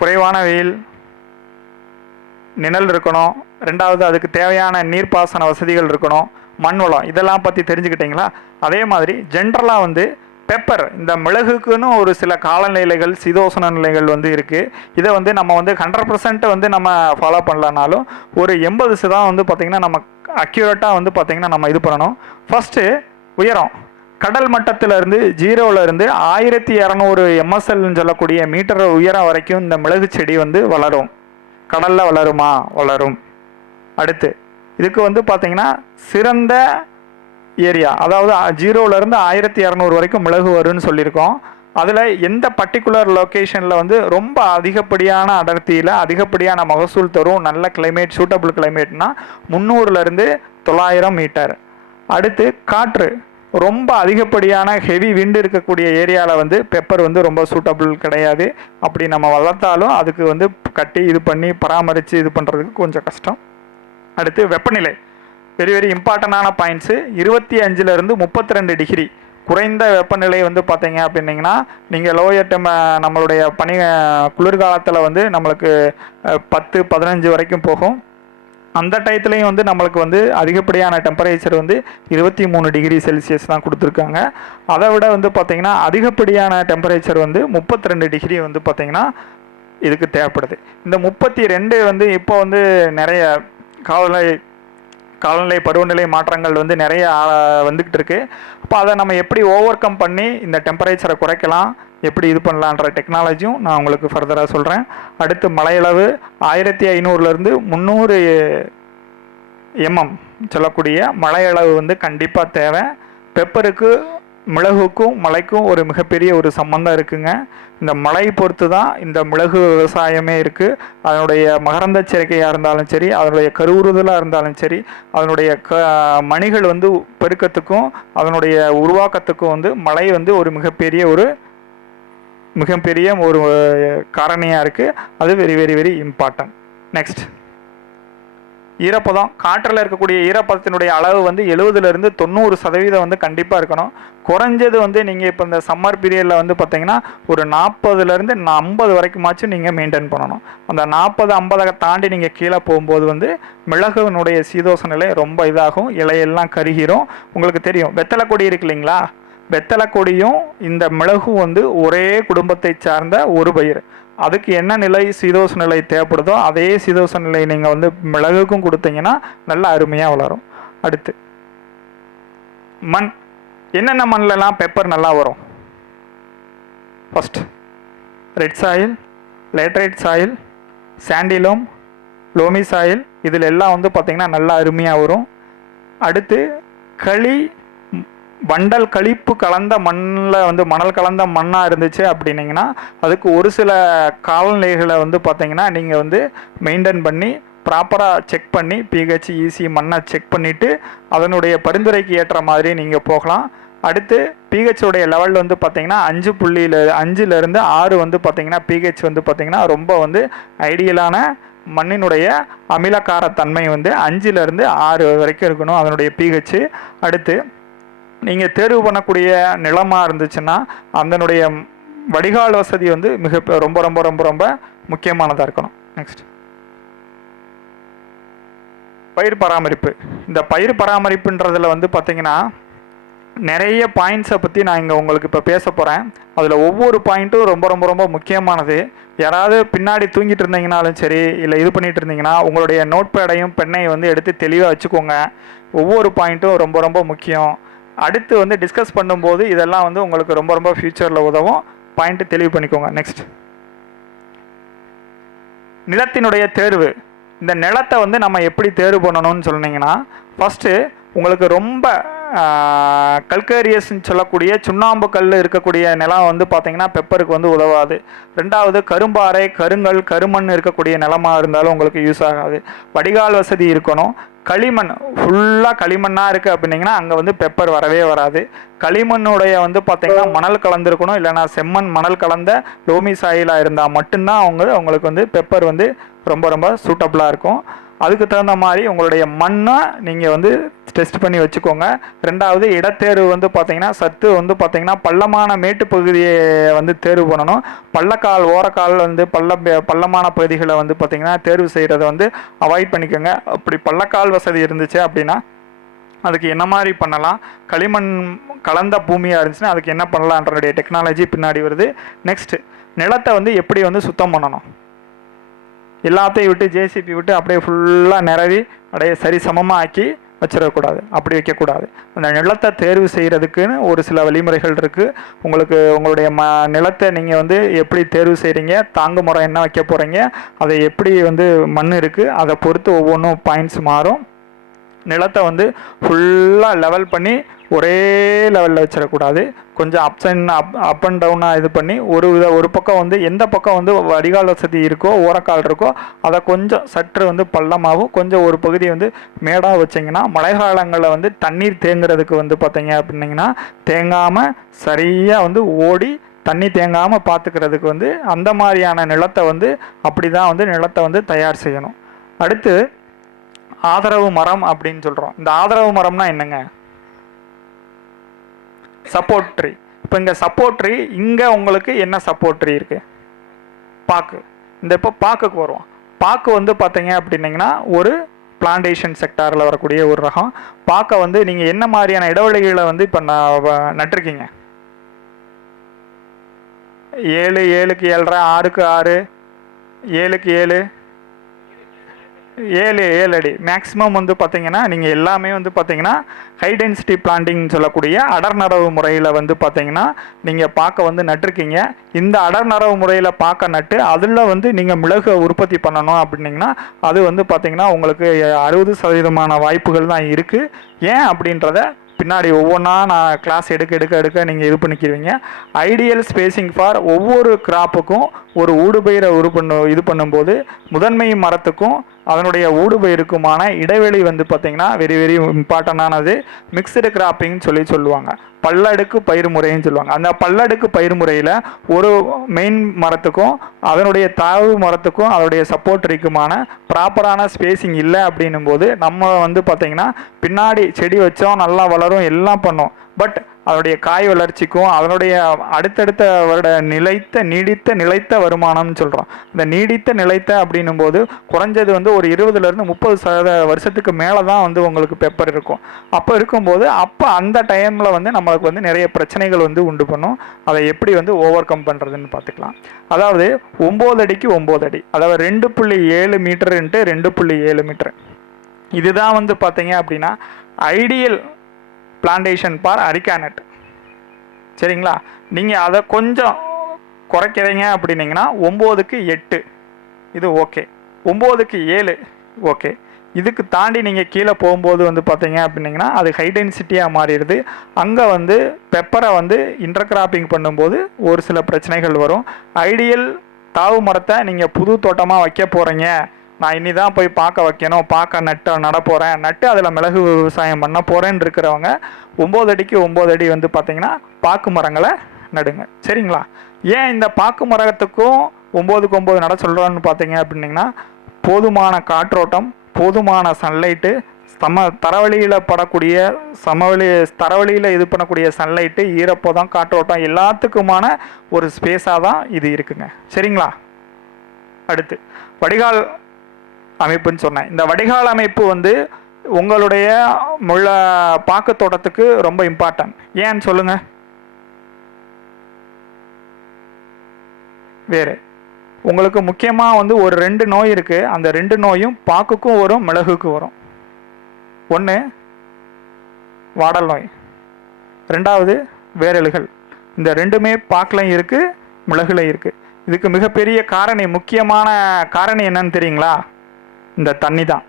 குறைவான வெயில், நிழல் இருக்கணும். ரெண்டாவது அதுக்கு தேவையான நீர்ப்பாசன வசதிகள் இருக்கணும், மண் வளம், இதெல்லாம் பற்றி தெரிஞ்சுக்கிட்டிங்களா? அதே மாதிரி ஜென்ரலாக வந்து பெப்பர், இந்த மிளகுக்குன்னு ஒரு சில காலநிலைகள், சீதோஷண நிலைகள் வந்து இருக்குது. இதை வந்து நம்ம வந்து 100% வந்து நம்ம ஃபாலோ பண்ணலனாலும் ஒரு 80 தான் வந்து பார்த்திங்கன்னா நம்ம அக்யூரேட்டாக வந்து பார்த்திங்கன்னா நம்ம இது பண்ணணும். ஃபஸ்ட்டு உயரம், கடல் மட்டத்திலிருந்து 0லேருந்து 1200 MSLன்னு சொல்லக்கூடிய மீட்டர் உயரம் வரைக்கும் இந்த மிளகு செடி வந்து வளரும். கடலில் வளருமா? வளரும். அடுத்து இதுக்கு வந்து பார்த்திங்கன்னா சிறந்த ஏரியா, அதாவது 0லேருந்து 1200 வரைக்கும் மிளகு வரும்னு சொல்லியிருக்கோம். அதில் எந்த பர்டிகுலர் லொக்கேஷனில் வந்து ரொம்ப அதிகப்படியான அடர்த்தியில் அதிகப்படியான மகசூல் தரும் நல்ல கிளைமேட், சூட்டபிள் கிளைமேட்னா 300லேருந்து 900 மீட்டர். அடுத்து காற்று, ரொம்ப அதிகப்படியான ஹெவி விண்டு இருக்கக்கூடிய ஏரியாவில் வந்து பெப்பர் வந்து ரொம்ப சூட்டபிள் கிடையாது. அப்படி நம்ம வளர்த்தாலும் அதுக்கு வந்து கட்டி இது பண்ணி பராமரித்து இது பண்ணுறதுக்கு கொஞ்சம் கஷ்டம். அடுத்து வெப்பநிலை, வெரி வெரி இம்பார்ட்டண்டான பாயிண்ட்ஸு. 25லேருந்து 32 டிகிரி குறைந்த வெப்பநிலை வந்து பார்த்தீங்க அப்படின்னிங்கன்னா நீங்கள் லோயர் நம்மளுடைய குளிர்காலத்தில் வந்து நம்மளுக்கு 10-15 வரைக்கும் போகும். அந்த டயத்துலையும் வந்து நம்மளுக்கு வந்து அதிகப்படியான டெம்பரேச்சர் வந்து 23 டிகிரி செல்சியஸ் தான் கொடுத்துருக்காங்க. அதை விட வந்து பார்த்திங்கன்னா அதிகப்படியான டெம்பரேச்சர் வந்து 32 டிகிரி வந்து பார்த்திங்கன்னா இதுக்கு தேவைப்படுது. இந்த 32 வந்து இப்போ வந்து நிறைய காலநிலை பருவநிலை மாற்றங்கள் வந்து நிறைய வந்துக்கிட்டு இருக்குது. அப்போ அதை நம்ம எப்படி ஓவர் கம் பண்ணி இந்த டெம்பரேச்சரை குறைக்கலாம், எப்படி இது பண்ணலான்ற டெக்னாலஜியும் நான் உங்களுக்கு ஃபர்தராக சொல்கிறேன். அடுத்து மழையளவு 1500லேருந்து 300 mm சொல்லக்கூடிய மழையளவு வந்து கண்டிப்பாக தேவை. பெப்பருக்கு மிளகுக்கும் மழைக்கும் ஒரு மிகப்பெரிய ஒரு சம்பந்தம் இருக்குங்க. இந்த மழை பொறுத்து தான் இந்த மிளகு விவசாயமே இருக்குது. அதனுடைய மகரந்த சேர்க்கையாக இருந்தாலும் சரி, அதனுடைய கருவுறுதலாக இருந்தாலும் சரி, அதனுடைய மணிகள் வந்து பெருக்கத்துக்கும் அதனுடைய உருவாக்கத்துக்கும் வந்து மழை வந்து ஒரு மிகப்பெரிய ஒரு காரணியாக இருக்குது. அது very very very important. Next, ஈரப்பதம். காற்றில் இருக்கக்கூடிய ஈரப்பதத்தினுடைய அளவு வந்து 70லேருந்து 90% வந்து கண்டிப்பாக இருக்கணும். குறைஞ்சது வந்து நீங்கள் இப்போ இந்த சம்மர் பீரியடில் வந்து பார்த்தீங்கன்னா ஒரு 40லேருந்து 50 வரைக்குமாச்சும் நீங்கள் மெயின்டைன் பண்ணணும். அந்த 40-50 தாண்டி நீங்கள் கீழே போகும்போது வந்து மிளகுனுடைய சீதோஷ நிலை ரொம்ப இதாகும், இலையெல்லாம் கருகிரும். உங்களுக்கு தெரியும் வெத்தலை கொடி இருக்கு இல்லைங்களா? வெத்தலை கொடியும் இந்த மிளகும் வந்து ஒரே குடும்பத்தை சார்ந்த ஒரு பயிர். அதுக்கு என்ன நிலை சீதோஷ நிலை தேவைப்படுதோ அதே சீதோஷ நிலை நீங்கள் வந்து மிளகுக்கும் கொடுத்தீங்கன்னா நல்லா அருமையாக வளரும். அடுத்து மண், என்னென்ன மண்ணிலலாம் பெப்பர் நல்லா வரும்? First red soil, laterite soil, sandy loam, loamy soil, இதில் எல்லாம் வந்து பார்த்திங்கன்னா நல்லா அருமையாக வரும். அடுத்து களி, வண்டல் கழிப்பு கலந்த மண்ணில் வந்து மணல் கலந்த மண்ணாக இருந்துச்சு அப்படின்னிங்கன்னா அதுக்கு ஒரு சில காலநிலைகளை வந்து பார்த்திங்கன்னா நீங்கள் வந்து மெயின்டைன் பண்ணி ப்ராப்பராக செக் பண்ணி பிஹெச் ஈசி மண்ணை செக் பண்ணிவிட்டு அதனுடைய பரிந்துரைக்கு ஏற்ற மாதிரி நீங்கள் போகலாம். அடுத்து பிஹெச்சோடைய லெவல் வந்து பார்த்திங்கன்னா 5லேருந்து 6 வந்து பார்த்திங்கன்னா பிஹெச் வந்து பார்த்திங்கன்னா ரொம்ப வந்து ஐடியலான மண்ணினுடைய அமிலக்காரத்தன்மை வந்து 5லேருந்து 6 வரைக்கும் இருக்கணும் அதனுடைய பிஹெச். அடுத்து நீங்கள் தேர்வு பண்ணக்கூடிய நிலமாக இருந்துச்சுன்னா அதனுடைய வடிகால் வசதி வந்து ரொம்ப ரொம்ப ரொம்ப ரொம்ப முக்கியமானதாக இருக்கணும். நெக்ஸ்ட், பயிர் பராமரிப்பு. இந்த பயிர் பராமரிப்புன்றதில் வந்து பார்த்திங்கன்னா நிறைய பாயிண்ட்ஸை பற்றி நான் இங்கே உங்களுக்கு இப்போ பேச போகிறேன். அதில் ஒவ்வொரு பாயிண்ட்டும் ரொம்ப ரொம்ப ரொம்ப முக்கியமானது. யாராவது பின்னாடி தூங்கிட்டு இருந்தீங்கனாலும் சரி, இல்லை இது பண்ணிகிட்டு இருந்தீங்கன்னா உங்களுடைய நோட் பேடையும் பெண்ணையும் வந்து எடுத்து தெளிவாக வச்சுக்கோங்க. ஒவ்வொரு பாயிண்ட்டும் ரொம்ப ரொம்ப முக்கியம். அடுத்து வந்து டிஸ்கஸ் பண்ணும்போது இதெல்லாம் வந்து உங்களுக்கு ரொம்ப ரொம்ப ஃபியூச்சரில் உதவும். பாயிண்ட்டு தெளிவு பண்ணிக்கோங்க. நெக்ஸ்ட், நிலத்தினுடைய தேர்வு. இந்த நிலத்தை வந்து நம்ம எப்படி தேர்வு பண்ணணும்னு சொன்னீங்கன்னா ஃபஸ்ட்டு உங்களுக்கு ரொம்ப கல்கேரியஸ்ன்னு சொல்லக்கூடிய சுண்ணாம்பு கல் இருக்கக்கூடிய நிலம் வந்து பார்த்திங்கன்னா பெப்பருக்கு வந்து உதவாது. ரெண்டாவது கரும்பாறை, கருங்கல், கருமண் இருக்கக்கூடிய நிலமாக இருந்தாலும் உங்களுக்கு யூஸ் ஆகாது. வடிகால் வசதி இருக்கணும். களிமண், ஃபுல்லாக களிமண்ணாக இருக்குது அப்படின்னிங்கன்னா அங்கே வந்து பெப்பர் வரவே வராது. களிமண்ணுடைய வந்து பார்த்திங்கன்னா மணல் கலந்துருக்கணும், இல்லைனா செம்மண் மணல் கலந்த லோமி சாயிலாக இருந்தால் மட்டும்தான் உங்களுக்கு வந்து பெப்பர் வந்து ரொம்ப ரொம்ப சூட்டபுளாக இருக்கும். அதுக்கு தகுந்த மாதிரி உங்களுடைய மண்ணை நீங்கள் வந்து டெஸ்ட் பண்ணி வச்சுக்கோங்க. ரெண்டாவது இடத்தேர்வு வந்து பார்த்திங்கன்னா சத்து வந்து பார்த்திங்கன்னா பள்ளமான மேட்டு பகுதியை வந்து தேர்வு பண்ணணும். பள்ளக்கால் ஓரக்கால் வந்து பள்ளமான பகுதிகளை வந்து பார்த்திங்கன்னா தேர்வு செய்கிறத வந்து அவாய்ட் பண்ணிக்கோங்க. அப்படி பள்ளக்கால் வசதி இருந்துச்சு அப்படின்னா அதுக்கு என்ன மாதிரி பண்ணலாம், களிமண் கலந்த பூமியாக இருந்துச்சுன்னா அதுக்கு என்ன பண்ணலான்றடைய டெக்னாலஜி பின்னாடி வருது. நெக்ஸ்ட்டு நிலத்தை வந்து எப்படி வந்து சுத்தம் பண்ணணும், எல்லாத்தையும் விட்டு ஜேசிபி விட்டு அப்படியே ஃபுல்லாக நிறவி அப்படியே சரி சமமாக ஆக்கி வச்சிடக்கூடாது, அப்படி வைக்கக்கூடாது. அந்த நிலத்தை தேர்வு செய்கிறதுக்குன்னு ஒரு சில வழிமுறைகள் இருக்குது. உங்களுக்கு உங்களுடைய நிலத்தை நீங்கள் வந்து எப்படி தேர்வு செய்கிறீங்க, தாங்கு முறை என்ன வைக்க போகிறீங்க, அதை எப்படி வந்து மண் இருக்குது, அதை பொறுத்து ஒவ்வொன்றும் பாயிண்ட்ஸ் மாறும். நிலத்தை வந்து ஃபுல்லாக லெவல் பண்ணி ஒரே லெவலில் வச்சிடக்கூடாது. கொஞ்சம் அப் அண்ட் டவுனாக இது பண்ணி ஒரு பக்கம் வந்து எந்த பக்கம் வந்து வடிகால் வசதி இருக்கோ ஓரக்கால் இருக்கோ அதை கொஞ்சம் சற்று வந்து பள்ளமாகவும் கொஞ்சம் ஒரு பகுதி வந்து மேடாக வச்சிங்கன்னா மழை காலங்களில் வந்து தண்ணீர் தேங்குறதுக்கு வந்து பார்த்தீங்க அப்படின்னிங்கன்னா தேங்காமல் சரியாக வந்து ஓடி தண்ணி தேங்காமல் பார்த்துக்கிறதுக்கு வந்து அந்த மாதிரியான நிலத்தை வந்து அப்படி தான் வந்து நிலத்தை வந்து தயார் செய்யணும். அடுத்து ஆதரவு மரம் அப்படின்னு சொல்கிறோம். இந்த ஆதரவு மரம்னா என்னங்க, சப்போர்ட் ட்ரீ. இப்போ இங்கே சப்போர்ட் ட்ரீ, இங்கே உங்களுக்கு என்ன சப்போர்ட் ட்ரீ இருக்குது, பாக்கு. இந்த இப்போ பாக்குக்கு வருவோம். பாக்கு வந்து பார்த்தீங்க அப்படின்னிங்கன்னா ஒரு பிளான்டேஷன் செக்டாரில் வரக்கூடிய ஒரு ரகம். பாக்கை வந்து நீங்கள் என்ன மாதிரியான இடைவெளிகளை வந்து இப்போ நட்டிருக்கீங்க, 7, 7க்கு 7.5, 6க்கு 6, 7க்கு 7, 7 அடி மேக்ஸிமம் வந்து பார்த்தீங்கன்னா நீங்கள் எல்லாமே வந்து பார்த்தீங்கன்னா ஹை டென்சிட்டி பிளான்டிங்னு சொல்லக்கூடிய அடர் நடவு முறையில் வந்து பார்த்தீங்கன்னா நீங்கள் பார்க்க வந்து நட்டிருக்கீங்க. இந்த அடர் நடவு முறையில் பார்க்க நட்டு அதில் வந்து நீங்கள் மிளகு உற்பத்தி பண்ணணும் அப்படின்னிங்கன்னா அது வந்து பார்த்தீங்கன்னா உங்களுக்கு 60% வாய்ப்புகள் தான் இருக்குது. ஏன் அப்படின்றத பின்னாடி ஒவ்வொன்றா நான் கிளாஸ் எடுக்க நீங்கள் இது பண்ணிக்கிறீங்க. ஐடியல் ஸ்பேசிங் ஃபார் ஒவ்வொரு கிராப்புக்கும் ஒரு ஊடுபயிரை இது பண்ணும்போது முதன்மை மரத்துக்கும் அதனுடைய ஊடுபயிருக்குமான இடைவெளி வந்து பார்த்திங்கன்னா வெரி வெரி இம்பார்ட்டண்டானது. மிக்சடு கிராப்பிங்னு சொல்லுவாங்க, பல்லடுக்கு பயிர் முறைன்னு சொல்லுவாங்க. அந்த பல்லடுக்கு பயிர் முறையில் ஒரு மெயின் மரத்துக்கும் அதனுடைய தாவு மரத்துக்கும் அதனுடைய சப்போர்ட்டரிக்குமான ப்ராப்பரான ஸ்பேசிங் இல்லை அப்படின்னும் போது நம்ம வந்து பார்த்திங்கன்னா பின்னாடி செடி வச்சோம் நல்லா வளரும் எல்லாம் பண்ணோம், பட் அதனுடைய காய் வளர்ச்சிக்கும் அதனுடைய அடுத்தடுத்த வருட நீடித்த வருமானம்னு சொல்கிறோம். இந்த நீடித்த நிலைத்த அப்படின்னும் போது குறைஞ்சது வந்து ஒரு 20லேருந்து 30% வருஷத்துக்கு மேலே தான் வந்து உங்களுக்கு பெப்பர் இருக்கும். அப்போ இருக்கும்போது அப்போ அந்த டைமில் வந்து நம்மளுக்கு வந்து நிறைய பிரச்சனைகள் வந்து உண்டு பண்ணும். அதை எப்படி வந்து ஓவர் கம் பண்ணுறதுன்னு பார்த்துக்கலாம். அதாவது 9 அடிக்கு 9 அடி, அதாவது 2.7 மீட்டர் × 2.7 மீட்டர். இதுதான் வந்து பார்த்தீங்க அப்படின்னா ஐடியல் பிளான்டேஷன் ஃபார் அரிக்கானட். சரிங்களா, நீங்கள் அதை கொஞ்சம் குறைக்கிறீங்க அப்படின்னீங்கன்னா 9க்கு 8 இது ஓகே, 9க்கு 7 ஓகே. இதுக்கு தாண்டி நீங்கள் கீழே போகும்போது வந்து பார்த்தீங்க அப்படின்னிங்கன்னா அது ஹை டென்சிட்டியாக மாறிடுது. அங்கே வந்து பெப்பரை வந்து இன்டர்கிராப்பிங் பண்ணும்போது ஒரு சில பிரச்சனைகள் வரும். ஐடியல் தாவு மரத்தை நீங்கள் புது தோட்டமாக வைக்க போகிறீங்க, நான் இனி தான் போய் பார்க்க வைக்கணும், பார்க்க நட போகிறேன், நட்டு அதில் மிளகு விவசாயம் பண்ண போகிறேன்னு இருக்கிறவங்க 9 அடிக்கு 9 அடி வந்து பார்த்திங்கன்னா பாக்கு மரங்களை நடுங்க. சரிங்களா, ஏன் இந்த பாக்கு மரத்துக்கும் 9க்கு 9 நட சொல்கிறோன்னு பார்த்தீங்க அப்படின்னிங்கன்னா போதுமான காற்றோட்டம், போதுமான சன்லைட்டு, தரவழியில் படக்கூடிய தரவழியில் இது பண்ணக்கூடிய சன்லைட்டு, ஈரப்பதம், காற்றோட்டம் எல்லாத்துக்குமான ஒரு ஸ்பேஸாக தான் இது இருக்குங்க. சரிங்களா, அடுத்து வடிகால் அமைப்புன்னு சொன்னேன். இந்த வடிகால் அமைப்பு வந்து உங்களுடைய பாக்கு தோட்டத்துக்கு ரொம்ப இம்பார்ட்டன்ட். ஏன்னு சொல்லுங்க, வேறு உங்களுக்கு முக்கியமாக வந்து ஒரு 2 நோய் இருக்குது. அந்த 2 நோயும் பாக்குக்கும் வரும் மிளகுக்கும் வரும். ஒன்று வாடல் நோய், 2வது வேரலுகள். இந்த 2மே பாக்கிலையும் இருக்குது மிளகுலையும் இருக்குது. இதுக்கு மிகப்பெரிய முக்கியமான காரணி என்னன்னு தெரியுங்களா, இந்த தண்ணி தான்.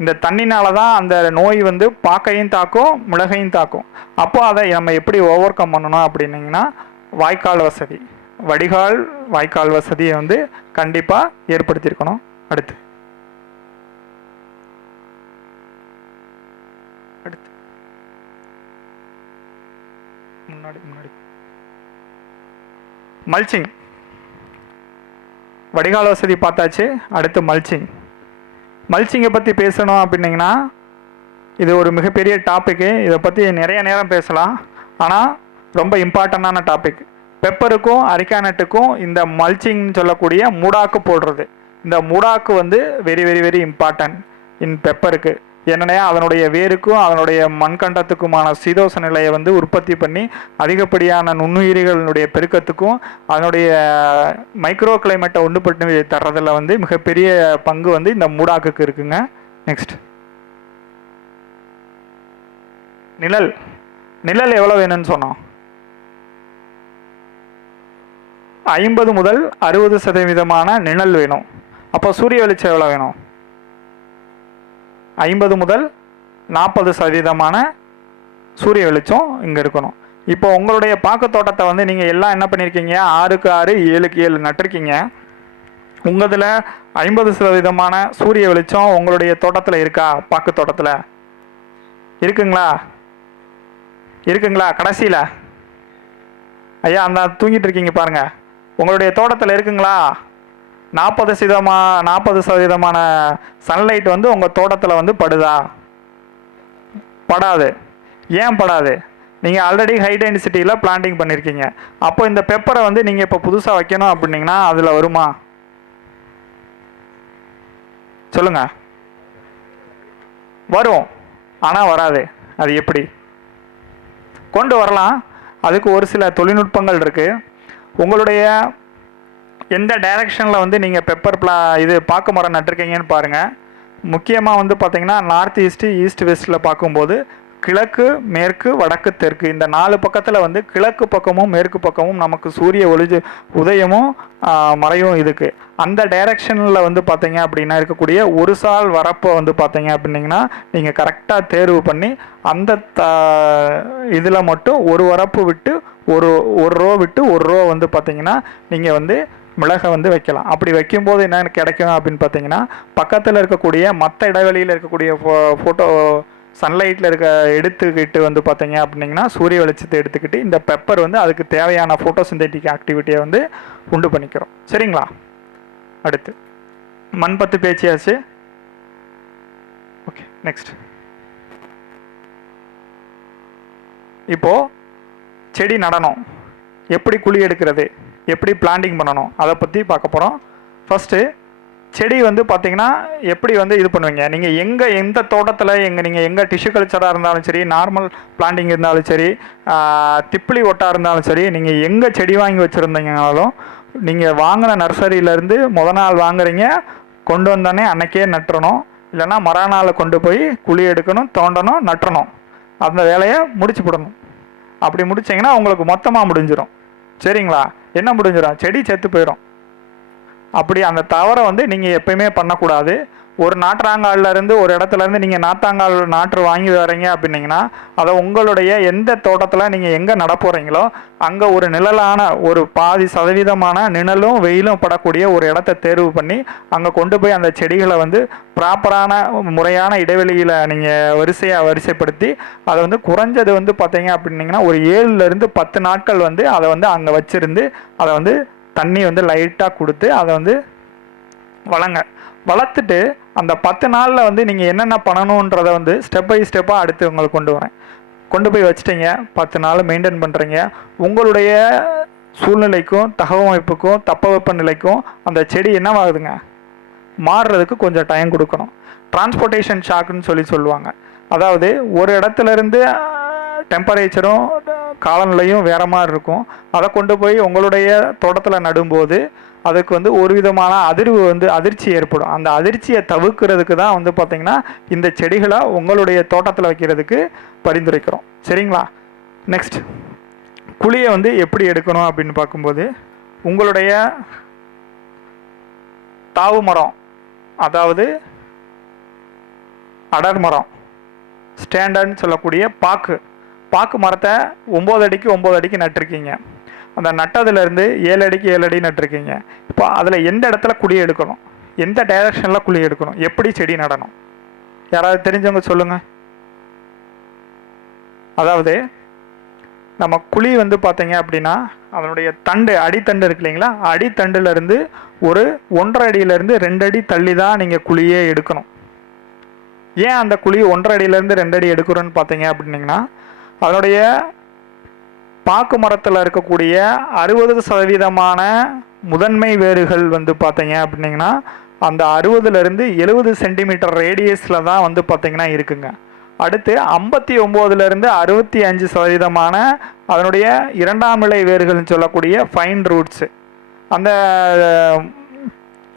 இந்த தண்ணினால தான் அந்த நோய் வந்து பாக்கையும் தாக்கும் மிளகையும் தாக்கும். அப்போ அதை நம்ம எப்படி ஓவர் கம் பண்ணணும் அப்படின்னிங்கன்னா வாய்க்கால் வசதி, வாய்க்கால் வசதியை வந்து கண்டிப்பாக ஏற்படுத்தியிருக்கணும். அடுத்து முன்னாடி மல்ச்சிங். வடிகால் வசதி பார்த்தாச்சு, அடுத்து மல்ச்சிங். மல்ச்சிங்கை பற்றி பேசணும் அப்படின்னிங்கன்னா இது ஒரு மிகப்பெரிய டாப்பிக்கு. இதை பற்றி நிறைய நேரம் பேசலாம். ஆனால் ரொம்ப இம்பார்ட்டண்டான டாபிக். பெப்பருக்கும் அரிக்கானட்டுக்கும் இந்த மல்ச்சிங்னு சொல்லக்கூடிய மூடாக்கு போடுறது, இந்த மூடாக்கு வந்து very very very important in பெப்பருக்கு. என்னென்னா அதனுடைய வேருக்கும் அதனுடைய மண்கண்டத்துக்குமான சீதோச நிலையை வந்து உற்பத்தி பண்ணி அதிகப்படியான நுண்ணுயிரிகளுடைய பெருக்கத்துக்கும் அதனுடைய மைக்ரோ கிளைமேட்டை உண்டு பண்ணி தர்றதில் வந்து மிகப்பெரிய பங்கு வந்து இந்த மூடாக்குக்கு இருக்குங்க. நெக்ஸ்ட், நிழல். நிழல் எவ்வளோ வேணும்னு சொன்னோம்? 50 முதல் 60% நிழல் வேணும். அப்போ சூரிய வெளிச்சம் எவ்வளோ வேணும்? 50 முதல் 40% சூரிய வெளிச்சம் இங்கே இருக்கணும். இப்போ உங்களுடைய பாக்கு தோட்டத்தை வந்து நீங்கள் எல்லாம் என்ன பண்ணியிருக்கீங்க? 6க்கு 6 7க்கு 7 நட்டிருக்கீங்க. உங்களதில் 50% சூரிய வெளிச்சம் உங்களுடைய தோட்டத்தில் இருக்கா? பாக்கு தோட்டத்தில் இருக்குங்களா? இருக்குங்களா? கடைசியில் ஐயா அந்த தூங்கிட்டு இருக்கீங்க பாருங்க, உங்களுடைய தோட்டத்தில் இருக்குங்களா? 40% சன்லைட் வந்து உங்கள் தோட்டத்தில் வந்து படுதா? படாது. ஏன் படாது? நீங்கள் ஆல்ரெடி ஹை டென்சிட்டியில் பிளான்டிங் பண்ணியிருக்கீங்க. அப்போ இந்த பெப்பரை வந்து நீங்கள் இப்போ புதுசாக வைக்கணும் அப்படின்னீங்கன்னா அதில் வருமா? சொல்லுங்கள். வரும், ஆனால் வராது. அது எப்படி கொண்டு வரலாம்? அதுக்கு ஒரு சில தொழில்நுட்பங்கள் இருக்குது. உங்களுடைய எந்த டைரக்ஷனில் வந்து நீங்கள் பெப்பர் இது பாக்கு மரம் நட்டிருக்கீங்கன்னு பாருங்கள். முக்கியமாக வந்து பார்த்திங்கன்னா நார்த் ஈஸ்ட்டு ஈஸ்ட் வெஸ்ட்டில் பார்க்கும்போது கிழக்கு மேற்கு வடக்கு தெற்கு இந்த 4 பக்கத்தில் வந்து கிழக்கு பக்கமும் மேற்கு பக்கமும் நமக்கு சூரிய உதயமும் மறையும் இதுக்கு. அந்த டைரக்ஷனில் வந்து பார்த்தீங்க அப்படின்னா இருக்கக்கூடிய ஒரு சால் வரப்போ வந்து பார்த்தீங்க அப்படின்னிங்கன்னா நீங்கள் கரெக்டாக தேர்வு பண்ணி அந்த இதில் மட்டும் ஒரு வரப்பு விட்டு ஒரு ரோ விட்டு ஒரு ரோ வந்து பார்த்தீங்கன்னா நீங்கள் வந்து மிளகை வந்து வைக்கலாம். அப்படி வைக்கும்போது என்ன கிடைக்கும் அப்படின்னு பார்த்தீங்கன்னா பக்கத்தில் இருக்கக்கூடிய மற்ற இடைவெளியில் இருக்கக்கூடிய ஃபோட்டோ சன்லைட்டில் எடுத்துக்கிட்டு வந்து பார்த்தீங்க அப்படின்னா சூரிய வெளிச்சத்தை எடுத்துக்கிட்டு இந்த பெப்பர் வந்து அதுக்கு தேவையான ஃபோட்டோசிந்தட்டிக் ஆக்டிவிட்டியை வந்து உண்டு பண்ணிக்கிறோம். சரிங்களா? அடுத்து மண் பத்து பேச்சியாச்சு. Okay, next. இப்போது செடி நடணும், எப்படி குழி எடுக்கிறது, எப்படி பிளான்டிங் பண்ணணும், அதை பற்றி பார்க்க போகிறோம். ஃபஸ்ட்டு செடி வந்து பார்த்திங்கன்னா எப்படி வந்து இது பண்ணுவீங்க? நீங்கள் எந்த தோட்டத்தில் நீங்கள் எங்கே டிஷ்யூ கல்ச்சராக இருந்தாலும் சரி, நார்மல் பிளான்டிங் இருந்தாலும் சரி, திப்பிலி ஒட்டாக இருந்தாலும் சரி, நீங்கள் எங்கே செடி வாங்கி வச்சுருந்தீங்கனாலும் நீங்கள் வாங்கின நர்சரியிலேருந்து நாள் வாங்குறீங்க, கொண்டு வந்தோடனே அன்றைக்கே நட்டுறணும். இல்லைன்னா மறுநாள் கொண்டு போய் குழி எடுக்கணும், தோண்டணும், நட்டுறணும். அந்த வேலையை முடிச்சு போடணும். அப்படி முடிச்சிங்கன்னா உங்களுக்கு மொத்தமாக முடிஞ்சிடும். சரிங்களா? என்ன முடிஞ்சிடும்? செடி செத்து போயிடும். அப்படி அந்த தவறை வந்து நீங்கள் எப்பயுமே பண்ணக்கூடாது. ஒரு நாற்றாங்கால்லேருந்து ஒரு இடத்துலேருந்து நீங்கள் நாற்றாங்கால் நாற்று வாங்கி வரீங்க அப்படின்னீங்கன்னா அதை உங்களுடைய எந்த தோட்டத்தில் நீங்கள் எங்கே நடப்போகிறீங்களோ அங்கே ஒரு நிழலான ஒரு பாதி சதவீதமான நிழலும் வெயிலும் படக்கூடிய ஒரு இடத்த தேர்வு பண்ணி அங்கே கொண்டு போய் அந்த செடிகளை வந்து ப்ராப்பரான முறையான இடைவெளியில் நீங்கள் வரிசைப்படுத்தி அதை வந்து குறைஞ்சது வந்து பார்த்தீங்க அப்படின்னீங்கன்னா ஒரு 7லேருந்து 10 நாட்கள் வந்து அதை வந்து அங்கே வச்சுருந்து அதை வந்து தண்ணி வந்து லைட்டாக கொடுத்து அதை வந்து வளர்த்துட்டு அந்த 10 நாளில் வந்து நீங்கள் என்னென்ன பண்ணணுன்றதை வந்து ஸ்டெப் பை ஸ்டெப்பாக அடுத்து உங்களுக்கு கொண்டு போய் வச்சுட்டீங்க. 10 நாள் மெயின்டைன் பண்ணுறீங்க. உங்களுடைய சூழ்நிலைக்கும் தகவமைப்புக்கும் தட்பவெப்ப நிலைக்கும் அந்த செடி என்னவாகுதுங்க? மாறுறதுக்கு கொஞ்சம் டைம் கொடுக்கணும். டிரான்ஸ்போர்ட்டேஷன் ஷாக்குன்னு சொல்லுவாங்க. அதாவது ஒரு இடத்துலேருந்து டெம்பரேச்சரும் காலநிலையும் வேறு மாதிரி இருக்கும். அதை கொண்டு போய் உங்களுடைய தோட்டத்தில் நடும்போது அதுக்கு வந்து ஒரு விதமான அதிர்ச்சி ஏற்படும். அந்த அதிர்ச்சியை தவிர்க்கிறதுக்கு தான் வந்து பார்த்திங்கன்னா இந்த செடிகளை உங்களுடைய தோட்டத்தில் வைக்கிறதுக்கு பரிந்துரைக்கிறோம். சரிங்களா? நெக்ஸ்ட், குழியை வந்து எப்படி எடுக்கணும் அப்படின்னு பார்க்கும்போது உங்களுடைய தாவு மரம், அதாவது அடர் மரம், ஸ்டாண்டர்ட்னு சொல்லக்கூடிய பாக்கு மரத்தை 9 அடிக்கு 9 அடிக்கு நட்டிருக்கீங்க. அந்த நட்டதுலேருந்து 7 அடிக்கு 7 அடி நட்டிருக்கீங்க. இப்போ அதில் எந்த இடத்துல குழி எடுக்கணும், எந்த டைரக்ஷனில் குழி எடுக்கணும், எப்படி செடி நடணும், யாராவது தெரிஞ்சவங்க சொல்லுங்கள். அதாவது நம்ம குழி வந்து பார்த்தீங்க அப்படின்னா அதனுடைய அடித்தண்டு இருக்கு இல்லைங்களா, அடித்தண்டுலேருந்து ஒரு 1.5 அடியிலேருந்து 2 அடி தள்ளி தான் நீங்கள் குழியே எடுக்கணும். ஏன் அந்த குழி 1.5 அடியிலேருந்து 2 அடி எடுக்கிறோன்னு பார்த்தீங்க அப்படின்னிங்கன்னா, அதனுடைய பாக்கு மரத்தில் இருக்கக்கூடிய 60% முதன்மை வேர்கள் வந்து பார்த்தீங்க அப்படின்னிங்கன்னா, அந்த 60லேருந்து 70 சென்டிமீட்டர் ரேடியஸில் தான் வந்து பார்த்தீங்கன்னா இருக்குங்க. அடுத்து 59லேருந்து 65% அதனுடைய 2ஆம் நிலை வேர்கள்னு சொல்லக்கூடிய ஃபைன் ரூட்ஸு. அந்த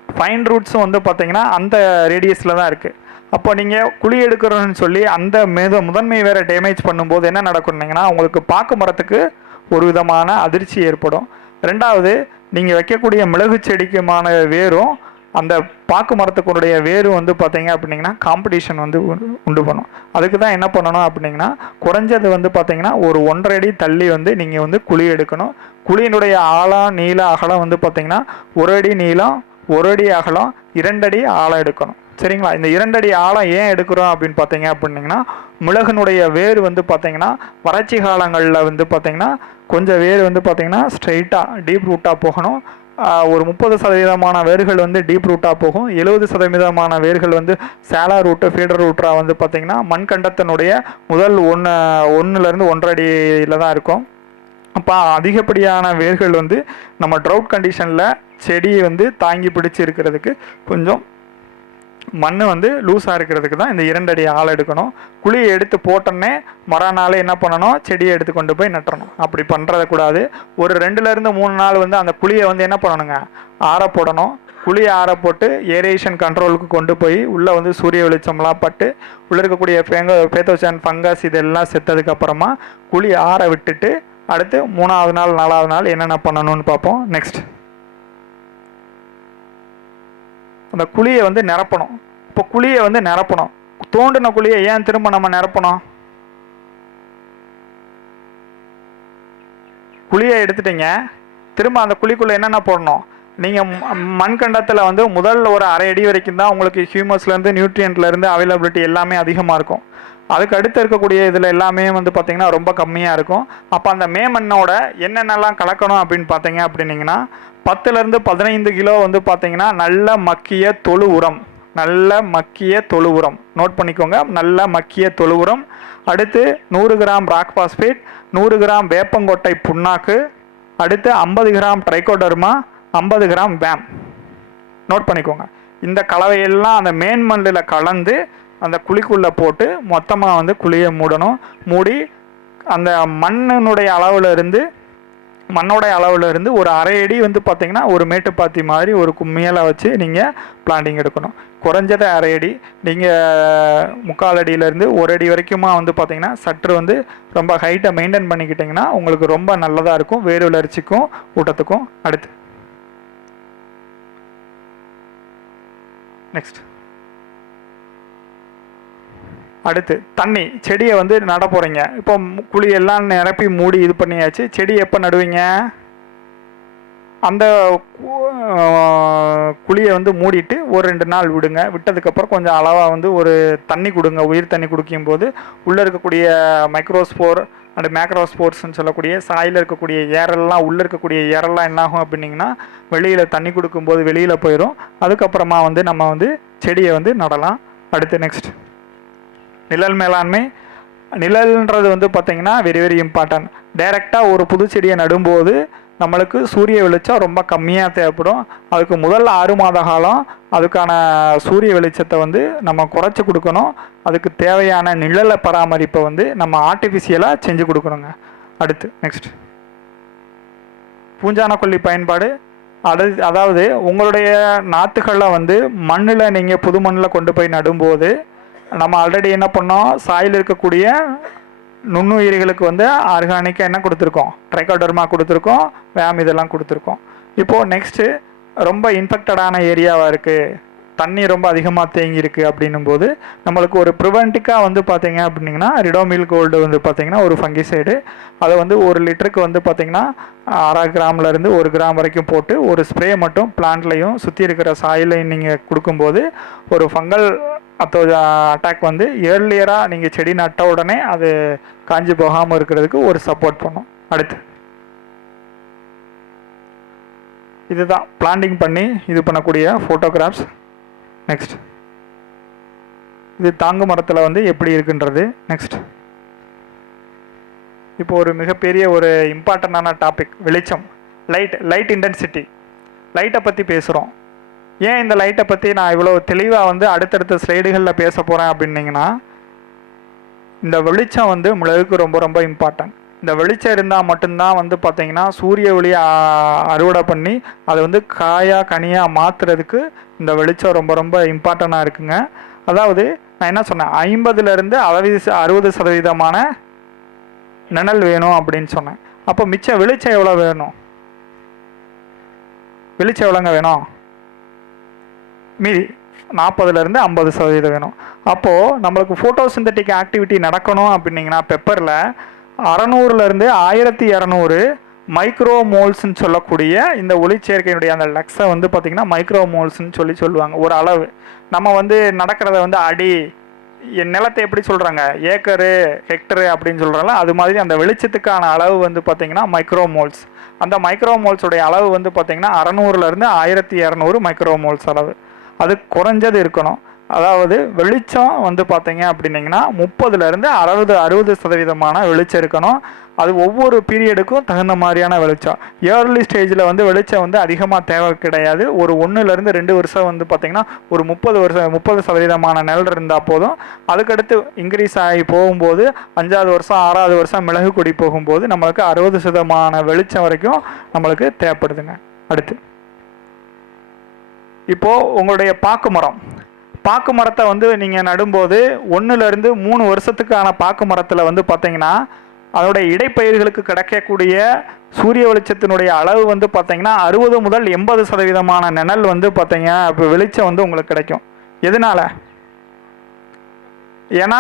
ஃபைன் ரூட்ஸும் வந்து பார்த்தீங்கன்னா அந்த ரேடியஸில் தான் இருக்குது. அப்போ நீங்கள் குழி எடுக்கிறோன்னு சொல்லி அந்த முதன்மை வேரை டேமேஜ் பண்ணும்போது என்ன நடக்கும்னீங்கன்னா, உங்களுக்கு பாக்கு மரத்துக்கு ஒரு விதமான அதிர்ச்சி ஏற்படும். ரெண்டாவது, நீங்கள் வைக்கக்கூடிய மிளகு செடிக்குமான வேரும் அந்த பாக்கு மரத்துக்குடைய வேரும் வந்து பார்த்தீங்க அப்படின்னா காம்படிஷன் வந்து உண்டு பண்ணும். அதுக்கு தான் என்ன பண்ணணும் அப்படின்னா, குறைஞ்சது வந்து பார்த்தீங்கன்னா ஒரு 1.5 அடி தள்ளி வந்து நீங்கள் வந்து குழி எடுக்கணும். குழியினுடைய ஆழம் நீள அகலம் வந்து பார்த்தீங்கன்னா 1 அடி நீளம் 1 அடி அகலம் 2 அடி ஆழம் எடுக்கணும். சரிங்களா? இந்த 2 அடி ஆழம் ஏன் எடுக்கிறோம் அப்படின்னு பார்த்தீங்க அப்படின்னிங்கன்னா, மிளகுனுடைய வேர் வந்து பார்த்தீங்கன்னா வறட்சி காலங்களில் வந்து பார்த்தீங்கன்னா கொஞ்சம் வேர் வந்து பார்த்தீங்கன்னா ஸ்ட்ரைட்டாக டீப் ரூட்டாக போகணும். ஒரு 30% வேர்கள் வந்து டீப் ரூட்டாக போகும். 70% வேர்கள் வந்து சேலா ரூட்டு ஃபீடர் ரூட்டாக வந்து பார்த்திங்கன்னா மண்கண்டத்தினுடைய முதல் 1லேருந்து 1.5 அடியில் தான் இருக்கும். அப்போ அதிகப்படியான வேர்கள் வந்து நம்ம ட்ரவுட் கண்டிஷனில் செடியை வந்து தாங்கி பிடிச்சி இருக்கிறதுக்கு கொஞ்சம் மண் வந்து லூஸாக இருக்கிறதுக்கு தான் இந்த 2 அடி ஆழம் எடுக்கணும். குழியை எடுத்து போட்டோன்னே மறுநாள் என்ன பண்ணணும், செடியை எடுத்து கொண்டு போய் நட்டுறணும். அப்படி பண்ணுறத கூடாது. ஒரு 2லேருந்து 3 நாள் வந்து அந்த குழியை வந்து என்ன பண்ணணுங்க, ஆற போடணும். குழியை ஆற போட்டு ஏரேஷன் கண்ட்ரோலுக்கு கொண்டு போய் உள்ளே வந்து சூரிய வெளிச்சம்லாம் பட்டு உள்ளே இருக்கக்கூடிய பேத்தோசான் ஃபங்கஸ் இதெல்லாம் செத்ததுக்கப்புறமா குழி ஆற விட்டுட்டு அடுத்து 3ஆவது நாள் 4ஆவது நாள் என்னென்ன பண்ணணும்னு பார்ப்போம். நெக்ஸ்ட், அந்த குழியை வந்து நிரப்பணும். இப்போ குழியை வந்து நிரப்பணும். தோண்டின குழியை ஏன் திரும்ப நம்ம நிரப்பணும்? குழியை எடுத்துட்டீங்க, திரும்ப அந்த குழிக்குள்ளே என்னென்ன போடணும்? நீங்கள் மண்கண்டத்தில் வந்து முதல் ஒரு 1/2 அடி வரைக்கும் தான் உங்களுக்கு ஹியூமஸ்லேருந்து நியூட்ரியன்ட்லேருந்து அவைலபிலிட்டி எல்லாமே அதிகமாக இருக்கும். அதுக்கு அடுத்து இருக்கக்கூடிய இதில் எல்லாமே வந்து பார்த்திங்கன்னா ரொம்ப கம்மியாக இருக்கும். அப்போ அந்த மேமண்ணோட என்னென்னலாம் கலக்கணும் அப்படின்னு பார்த்தீங்க அப்படின்னிங்கன்னா, 10லேருந்து 15 கிலோ வந்து பார்த்திங்கன்னா நல்ல மக்கிய தொழு உரம். நல்ல மக்கிய தொழு உரம் நோட் பண்ணிக்கோங்க. நல்ல மக்கிய தொழு உரம். அடுத்து 100 கிராம் ராக் பாஸ்பேட், 100 கிராம் வேப்பங்கொட்டை புண்ணாக்கு, அடுத்து 50 கிராம் ட்ரைகோடர்மா, 50 கிராம் வேம். நோட் பண்ணிக்கோங்க. இந்த கலவையெல்லாம் அந்த மேன்மண்ணில் கலந்து அந்த குழிக்குள்ளே போட்டு மொத்தமாக வந்து குழியை மூடணும். மூடி அந்த மண்ணோடைய அளவில் இருந்து ஒரு 1/2 அடி வந்து பார்த்திங்கன்னா ஒரு மேட்டுப்பாத்தி மாதிரி ஒரு கும்மியலை வச்சு நீங்கள் பிளான்டிங் எடுக்கணும். குறைஞ்சது 1/2 அடி, நீங்கள் 3/4 அடியிலேருந்து 1 அடி வரைக்குமா வந்து பார்த்திங்கன்னா சற்று வந்து ரொம்ப ஹைட்டை மெயின்டைன் பண்ணிக்கிட்டிங்கன்னா உங்களுக்கு ரொம்ப நல்லதாக இருக்கும் வேறு வளர்ச்சிக்கும் ஊட்டத்துக்கும். அடுத்து நெக்ஸ்ட், அடுத்து தண்ணி. செடியை வந்து நட போகிறீங்க. இப்போ குழியெல்லாம் நிரப்பி மூடி இது பண்ணியாச்சு. செடி எப்போ நடுவீங்க? அந்த குழியை வந்து மூடிட்டு ஒரு 2 நாள் விடுங்க. விட்டதுக்கப்புறம் கொஞ்சம் அளவாக வந்து ஒரு தண்ணி கொடுங்க. உயிர் தண்ணி குடிக்கும்போது உள்ளே இருக்கக்கூடிய மைக்ரோஸ்போர் அண்ட் மேக்ரோஸ்போர்ஸ்ன்னு சொல்லக்கூடிய சாயில் இருக்கக்கூடிய ஏரெல்லாம் உள்ளே இருக்கக்கூடிய ஏரெல்லாம் என்னாகும் அப்படின்னிங்கன்னா வெளியில் தண்ணி கொடுக்கும்போது வெளியில் போயிடும். அதுக்கப்புறமா வந்து நம்ம வந்து செடியை வந்து நடலாம். அடுத்து நெக்ஸ்ட், நிழல் மேலாண்மை. நிழல்ன்றது வந்து பார்த்திங்கன்னா வெரி வெரி இம்பார்ட்டன்ட். டைரெக்டாக ஒரு புது செடியை நடும்போது நம்மளுக்கு சூரிய வெளிச்சம் ரொம்ப கம்மியாக தேவைப்படும். அதுக்கு முதல் 6 மாத காலம் அதுக்கான சூரிய வெளிச்சத்தை வந்து நம்ம குறைச்சி கொடுக்கணும். அதுக்கு தேவையான நிழலை பராமரிப்பை வந்து நம்ம ஆர்டிஃபிஷியலாக செஞ்சு கொடுக்கணுங்க. அடுத்து நெக்ஸ்ட், பூஞ்சான கொல்லி பயன்பாடு. அதாவது உங்களுடைய நாற்றுகளை வந்து மண்ணில் நீங்கள் புது மண்ணில் கொண்டு போய் நடும்போது நம்ம ஆல்ரெடி என்ன பண்ணோம், சாயில் இருக்கக்கூடிய நுண்ணுயிரிகளுக்கு வந்து ஆர்கானிக்காக என்ன கொடுத்துருக்கோம், ட்ரைகோடர்மா கொடுத்துருக்கோம், வேம் இதெல்லாம் கொடுத்துருக்கோம். இப்போது நெக்ஸ்ட்டு ரொம்ப இன்ஃபெக்டடான ஏரியாவாக இருக்குது, தண்ணி ரொம்ப அதிகமாக தேங்கியிருக்கு அப்படின்னும் போது நம்மளுக்கு ஒரு ப்ரிவென்டிக்காக வந்து பார்த்திங்க அப்படின்னிங்கன்னா ரிடோமில் கோல்டு வந்து பார்த்திங்கன்னா ஒரு ஃபங்கிசைடு. அதை வந்து 1 லிட்டருக்கு வந்து பார்த்திங்கன்னா 1/2 கிராம்லேருந்து 1 கிராம் வரைக்கும் போட்டு ஒரு ஸ்ப்ரே மட்டும் பிளான்ட்லையும் சுற்றி இருக்கிற சாயிலையும் நீங்கள் கொடுக்கும்போது ஒரு ஃபங்கல் அட்டாக் வந்து ஏர்லியராக நீங்கள் செடி நட்ட உடனே அது காஞ்சி போகாமல் இருக்கிறதுக்கு ஒரு சப்போர்ட் பண்ணும். அடுத்து இதுதான் பிளான்டிங் பண்ணி இது பண்ணக்கூடிய ஃபோட்டோகிராஃப்ஸ். நெக்ஸ்ட், இது தாங்கு மரத்தில் வந்து எப்படி இருக்குன்றது. நெக்ஸ்ட், இப்போ ஒரு மிகப்பெரிய ஒரு இம்பார்ட்டண்டான டாபிக் வெளிச்சம், லைட் இன்டென்சிட்டி. லைட்டை பற்றி பேசுகிறோம். ஏன் இந்த லைட்டை பற்றி நான் இவ்வளோ தெளிவாக வந்து அடுத்தடுத்த ஸ்லைடுகளில் பேச போகிறேன் அப்படின்னிங்கன்னா, இந்த வெளிச்சம் வந்து மிளகுக்கு ரொம்ப ரொம்ப இம்பார்ட்டன்ட். இந்த வெளிச்சம் இருந்தால் மட்டும்தான் வந்து பார்த்திங்கன்னா சூரிய ஒளியை அறுவடை பண்ணி அதை வந்து காயாக கனியாக மாற்றுறதுக்கு இந்த வெளிச்சம் ரொம்ப ரொம்ப இம்பார்ட்டண்ட்டாக இருக்குங்க. அதாவது நான் என்ன சொன்னேன், 50லேருந்து 60% நிழல் வேணும் அப்படின்னு சொன்னேன். அப்போ மிச்சம் வெளிச்சம் எவ்வளோ வேணும்? வெளிச்சம் எவ்வளோங்க வேணும்? மீதி 40லேருந்து 50% வேணும். அப்போது நம்மளுக்கு ஃபோட்டோசிந்தட்டிக் ஆக்டிவிட்டி நடக்கணும் அப்படின்னிங்கன்னா பெப்பரில் 600லேருந்து 1200 மைக்ரோமோல்ஸ்ன்னு சொல்லக்கூடிய இந்த ஒளிச்சேர்க்கையினுடைய அந்த லக்ஸை வந்து பார்த்திங்கன்னா மைக்ரோமோல்ஸ்ன்னு சொல்லுவாங்க. ஒரு அளவு நம்ம வந்து நடக்கிறத வந்து அடி, நிலத்தை எப்படி சொல்கிறாங்க, ஏக்கரு ஹெக்டரு அப்படின்னு சொல்கிறாங்களா, அது மாதிரி அந்த வெளிச்சத்துக்கான அளவு வந்து பார்த்திங்கன்னா மைக்ரோமோல்ஸ். அந்த மைக்ரோமோல்ஸுடைய அளவு வந்து பார்த்திங்கன்னா 600லேருந்து 1200 மைக்ரோமோல்ஸ் அளவு. அது குறைஞ்சது இருக்கணும். அதாவது வெளிச்சம் வந்து பார்த்தீங்க அப்படின்னிங்கன்னா 30லேருந்து 60% வெளிச்சம் இருக்கணும். அது ஒவ்வொரு பீரியடுக்கும் தகுந்த மாதிரியான வெளிச்சம். ஏர்லி ஸ்டேஜில் வந்து வெளிச்சம் வந்து அதிகமாக தேவை கிடையாது. ஒரு 1லேருந்து 2 வருஷம் வந்து பார்த்திங்கன்னா ஒரு 30% நிழல் இருந்தால் போதும். அதுக்கடுத்து இன்க்ரீஸ் ஆகி போகும்போது 5வது வருஷம் 6வது வருஷம் மிளகு கொடி போகும்போது நம்மளுக்கு 60% வெளிச்சம் வரைக்கும் நம்மளுக்கு தேவைப்படுதுங்க. அடுத்து இப்போது உங்களுடைய பாக்கு மரத்தை வந்து நீங்கள் நடும்போது 1லேருந்து 3 வருஷத்துக்கான பாக்கு மரத்தில் வந்து பார்த்தீங்கன்னா அதோடைய இடைப்பயிர்களுக்கு கிடைக்கக்கூடிய சூரிய வெளிச்சத்தினுடைய அளவு வந்து பார்த்தீங்கன்னா 60 முதல் 80% நிழல் வந்து பார்த்தீங்க இப்போ வெளிச்சம் வந்து உங்களுக்கு கிடைக்கும். எதனால? ஏன்னா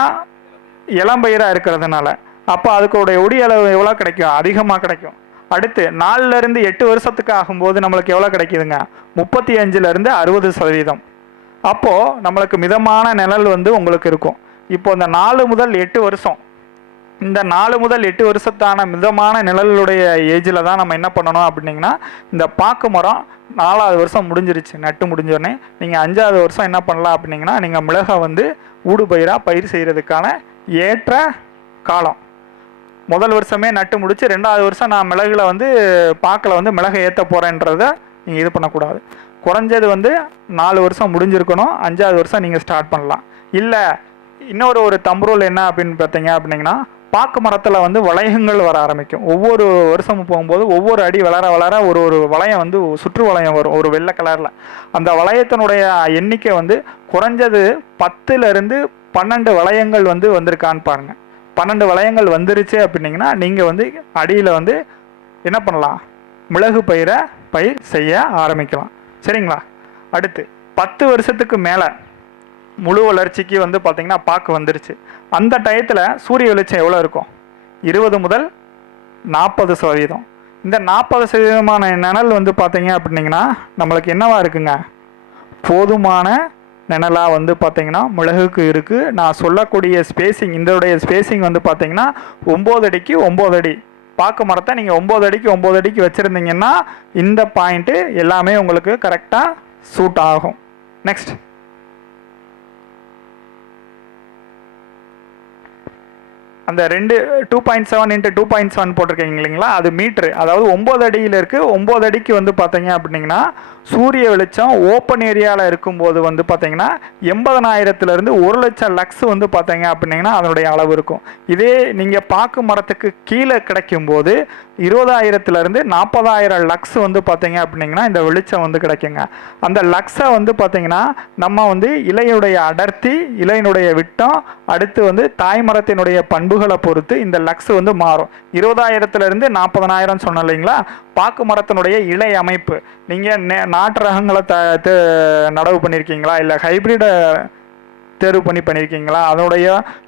இளம்பயிராக இருக்கிறதுனால. அப்போ அதுக்குடைய ஒளி அளவு எவ்வளோ கிடைக்கும்? அதிகமாக கிடைக்கும். அடுத்து 4லேருந்து 8 வருஷத்துக்கு ஆகும்போது நம்மளுக்கு எவ்வளோ கிடைக்குதுங்க? 35லேருந்து 60%. அப்போது நம்மளுக்கு மிதமான நிழல் வந்து உங்களுக்கு இருக்கும். இப்போ இந்த 4 முதல் 8 வருஷம், இந்த 4 முதல் 8 வருஷத்தான மிதமான நிழலுடைய ஏஜில் தான் நம்ம என்ன பண்ணணும் அப்படின்னிங்கன்னா, இந்த பாக்கு மரம் 4வது வருஷம் முடிஞ்சிருச்சு, நட்டு முடிஞ்சோடனே நீங்கள் 5வது வருஷம் என்ன பண்ணலாம் அப்படின்னிங்கன்னா, நீங்கள் மிளகை வந்து ஊடுபயிராக பயிர் செய்கிறதுக்கான ஏற்ற காலம். முதல் வருஷமே நட்டு முடிச்சு 2வது வருஷம் நான் மிளகுல வந்து பாக்கில் வந்து மிளகை ஏற்ற போகிறேன்றதை நீங்கள் இது பண்ணக்கூடாது. குறைஞ்சது வந்து 4 வருஷம் முடிஞ்சிருக்கணும். 5வது வருஷம் நீங்கள் ஸ்டார்ட் பண்ணலாம். இல்லை இன்னொரு ஒரு தம்புரோல் என்ன அப்படின்னு பார்த்தீங்க அப்படின்னா, பாக்கு மரத்தில் வந்து வளையங்கள் வர ஆரம்பிக்கும். ஒவ்வொரு வருஷமும் போகும்போது ஒவ்வொரு அடி வளர ஒரு வளையம் வந்து சுற்று வளையம் வரும், ஒரு வெள்ளை கலரில். அந்த வளையத்தினுடைய எண்ணிக்கை வந்து குறைஞ்சது 10லேருந்து 12 வளையங்கள் வந்து வந்திருக்கான்னு பாருங்கள். 12 வளையங்கள் வந்துருச்சு அப்படின்னிங்கன்னா நீங்கள் வந்து அடியில் வந்து என்ன பண்ணலாம், மிளகு பயிர் செய்ய ஆரம்பிக்கலாம். சரிங்களா? அடுத்து 10 வருஷத்துக்கு மேலே முழு வளர்ச்சிக்கு வந்து பார்த்திங்கன்னா பாக்கு வந்துருச்சு. அந்த டயத்தில் சூரிய வெளிச்சம் எவ்வளோ இருக்கும்? 20 முதல் 40%. இந்த 40% நிழல் வந்து பார்த்திங்க அப்படின்னிங்கன்னா நம்மளுக்கு என்னவா இருக்குங்க? போதுமான நிழலாக வந்து பார்த்திங்கன்னா மிளகுக்கு இருக்குது. நான் சொல்லக்கூடிய ஸ்பேசிங், இதோடைய ஸ்பேசிங் வந்து பார்த்திங்கன்னா 9 அடிக்கு 9 அடி. பாக்கு மரத்தை நீங்கள் 9 அடிக்கு 9 அடிக்கு வச்சுருந்தீங்கன்னா இந்த பாயிண்ட்டு எல்லாமே உங்களுக்கு கரெக்டாக சூட் ஆகும். நெக்ஸ்ட், அந்த 2.7 × 2.7 போட்டிருக்கீங்க இல்லைங்களா, அது மீட்ரு. அதாவது 9 அடியில் இருக்குது. 9 அடிக்கு வந்து பார்த்தீங்க அப்படின்னா சூரிய வெளிச்சம் ஓப்பன் ஏரியாவில் இருக்கும்போது வந்து பார்த்தீங்கன்னா 80,000லேருந்து 1,00,000 லக்ஸ் வந்து பார்த்தீங்க அப்படின்னா அதனுடைய அளவு இருக்கும். இதே நீங்கள் பாக்கு மரத்துக்கு கீழே கிடைக்கும்போது 20,000லேருந்து 40,000 லக்ஸ் வந்து பார்த்தீங்க அப்படின்னா இந்த வெளிச்சம் வந்து கிடைக்குங்க. அந்த லக்ஸை வந்து பார்த்தீங்கன்னா நம்ம வந்து இலையுடைய அடர்த்தி, இலையினுடைய விட்டம், அடுத்து வந்து தாய் மரத்தினுடைய பண்புகளை பொறுத்து இந்த லக்ஸ் வந்து மாறும். 20,000லேருந்து 40,000 சொன்னோம் இல்லைங்களா. பாக்கு மரத்தினுடைய இலை அமைப்பு, நீங்கள் நாட்டு ரகங்களை நடவு பண்ணியிருக்கீங்களா, இல்லை ஹைப்ரிடை தேர்வு பண்ணியிருக்கீங்களா, அதனுடைய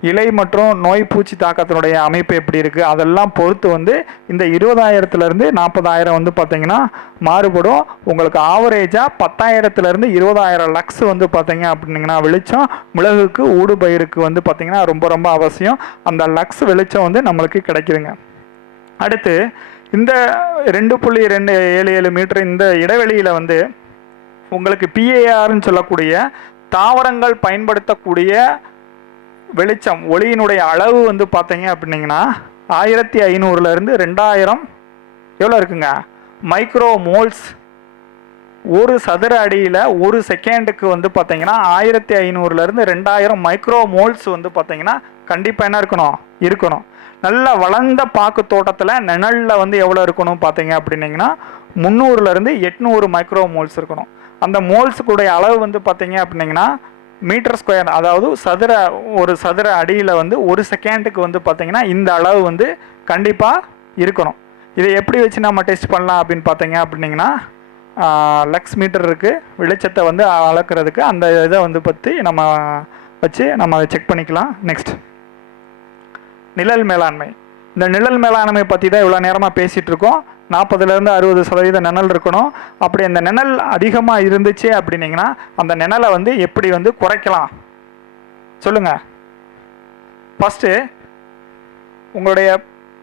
இலை மற்றும் நோய் பூச்சி தாக்கத்தினுடைய அமைப்பு எப்படி இருக்குது, அதெல்லாம் பொறுத்து வந்து இந்த 20,000லேருந்து 40,000 வந்து பார்த்திங்கன்னா மாறுபடும். உங்களுக்கு ஆவரேஜாக 10,000லேருந்து 20,000 லக்ஸ் வந்து பார்த்தீங்க அப்படின்னா வெளிச்சம் மிளகுக்கு ஊடுபயிருக்கு வந்து பார்த்திங்கன்னா ரொம்ப ரொம்ப அவசியம். அந்த லக்ஸ் வெளிச்சம் வந்து நம்மளுக்கு கிடைக்குதுங்க. அடுத்து இந்த 2.277 மீட்டர் இந்த இடைவெளியில் வந்து உங்களுக்கு PARன்னு சொல்லக்கூடிய தாவரங்கள் பயன்படுத்தக்கூடிய வெளிச்சம் ஒளியினுடைய அளவு வந்து பார்த்தீங்க அப்படின்னீங்கன்னா 1500லேருந்து 2000 எவ்வளோ இருக்குங்க மைக்ரோ மோல்ஸ். ஒரு சதுர அடியில் ஒரு செகண்டுக்கு வந்து பார்த்தீங்கன்னா 1500லேருந்து 2000 மைக்ரோ மோல்ஸ் வந்து பார்த்தீங்கன்னா கண்டிப்பாக என்ன இருக்கணும். நல்ல வளர்ந்த பாக்கு தோட்டத்தில் நிழலில் வந்து எவ்வளோ இருக்கணும் பார்த்தீங்க அப்படின்னீங்கன்னா 300லேருந்து 800 மைக்ரோ மோல்ஸ் இருக்கணும். அந்த மோல்ஸுக்குடைய அளவு வந்து பார்த்தீங்க அப்படின்னீங்கன்னா மீட்டர் ஸ்கொயர், அதாவது ஒரு சதுர அடியில் வந்து ஒரு செகண்டுக்கு வந்து பார்த்தீங்கன்னா இந்த அளவு வந்து கண்டிப்பாக இருக்கணும். இதை எப்படி வச்சு நம்ம டெஸ்ட் பண்ணலாம் அப்படின்னு பார்த்தீங்க அப்படின்னீங்கன்னா லக்ஸ் மீட்டர் இருக்குது, வெளிச்சத்தை வந்து அளக்கிறதுக்கு. அந்த இதை வந்து பற்றி நம்ம வச்சு நம்ம அதை செக் பண்ணிக்கலாம். நெக்ஸ்ட் நிழல் மேலாண்மை. இந்த நிழல் மேலாண்மை பற்றி தான் இவ்வளோ நேரமாக பேசிகிட்டு இருக்கோம். 40லேருந்து 60% நிழல் இருக்கணும். அப்படி அந்த நிழல் அதிகமாக இருந்துச்சு அப்படின்னீங்கன்னா அந்த நிழலை வந்து எப்படி வந்து குறைக்கலாம் சொல்லுங்கள். ஃபஸ்ட்டு உங்களுடைய